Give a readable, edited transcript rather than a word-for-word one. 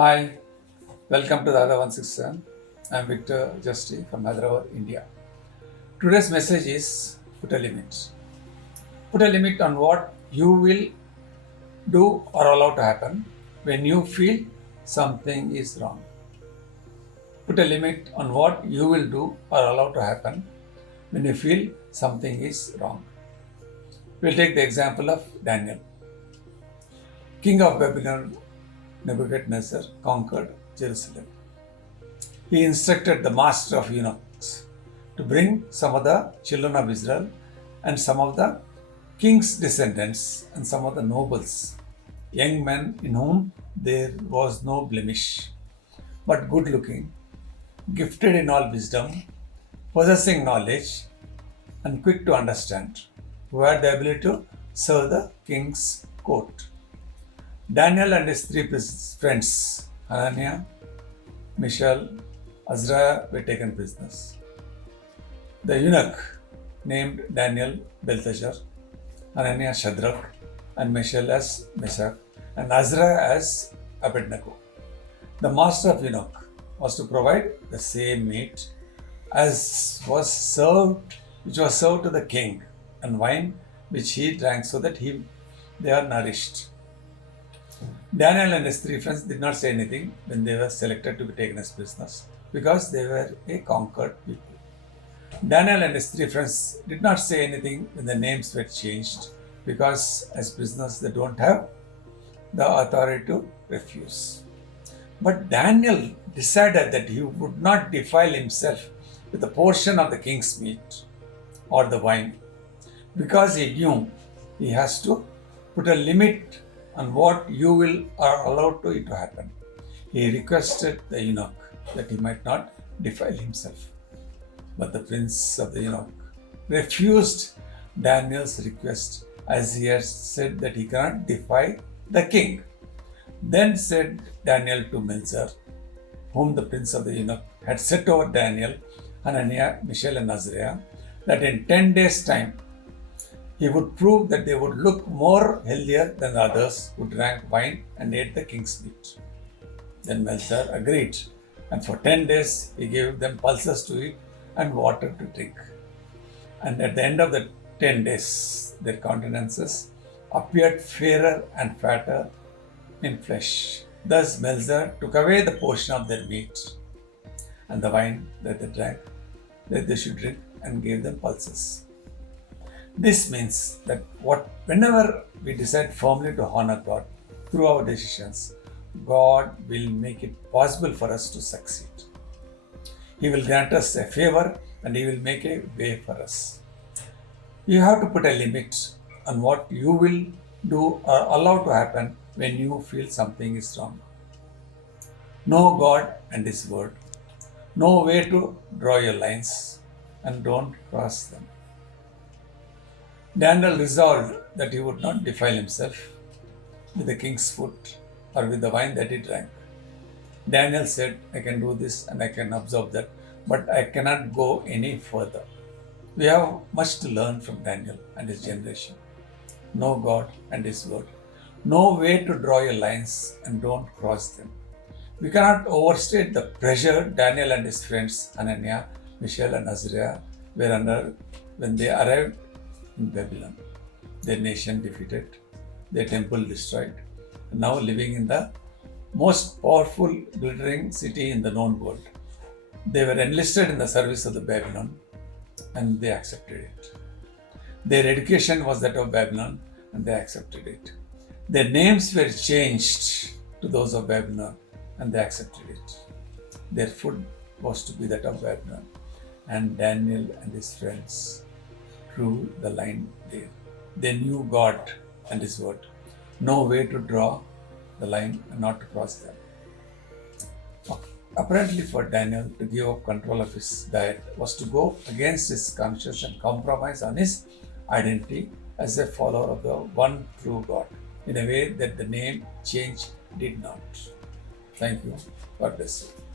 Hi, welcome to the other 167. I'm Victor Jasti from Hyderabad, India. Today's message is put a limit. Put a limit on what you will do or allow to happen when you feel something is wrong. Put a limit on what you will do or allow to happen when you feel something is wrong. We'll take the example of Daniel. King of Babylon, Nebuchadnezzar conquered Jerusalem. He instructed the master of eunuchs to bring some of the children of Israel and some of the king's descendants and some of the nobles, young men in whom there was no blemish, but good looking, gifted in all wisdom, possessing knowledge, and quick to understand, who had the ability to serve the king's court. Daniel and his three friends, Hananiah, Mishael, Azariah, were taken prisoners. The eunuch named Daniel Belteshazzar, Hananiah Shadrach, and Mishael as Meshach, and Azariah as Abednego. The master of eunuch was to provide the same meat which was served to the king, and wine which he drank, so that they are nourished. Daniel and his three friends did not say anything when they were selected to be taken as prisoners, because they were a conquered people. Daniel and his three friends did not say anything when the names were changed, because as prisoners they don't have the authority to refuse. But Daniel decided that he would not defile himself with a portion of the king's meat or the wine, because he knew he has to put a limit on what you will allow to it to happen. He requested the eunuch that he might not defile himself. But the prince of the eunuch refused Daniel's request, as he had said that he cannot defy the king. Then said Daniel to Melzar, whom the prince of the eunuch had set over Daniel, Hananiah, Mishael, and Azariah, that in 10 days' time he would prove that they would look more healthier than the others who drank wine and ate the king's meat. Then Melzar agreed, and for 10 days he gave them pulses to eat and water to drink. And at the end of the 10 days, their countenances appeared fairer and fatter in flesh. Thus Melzar took away the portion of their meat and the wine that they should drink, and gave them pulses. This means that whenever we decide firmly to honor God through our decisions, God will make it possible for us to succeed. He will grant us a favor and He will make a way for us. You have to put a limit on what you will do or allow to happen when you feel something is wrong. Know God and His word. Know where to draw your lines and don't cross them. Daniel resolved that he would not defile himself with the king's food or with the wine that he drank. Daniel said, I can do this and I can observe that, but I cannot go any further. We have much to learn from Daniel and his generation. Know God and His word. Know where to draw your lines and don't cross them. We cannot overstate the pressure Daniel and his friends, Hananiah, Mishael, and Azariah, were under when they arrived in Babylon. Their nation defeated, their temple destroyed, and now living in the most powerful, glittering city in the known world. They were enlisted in the service of the Babylon, and they accepted it. Their education was that of Babylon, and they accepted it. Their names were changed to those of Babylon, and they accepted it. Their food was to be that of Babylon, and Daniel and his friends drew the line there. They knew God and His word, know where to draw the line and not to cross them. Apparently, for Daniel to give up control of his diet was to go against his conscience and compromise on his identity as a follower of the one true God in a way that the name change did not. Thank you. God bless you.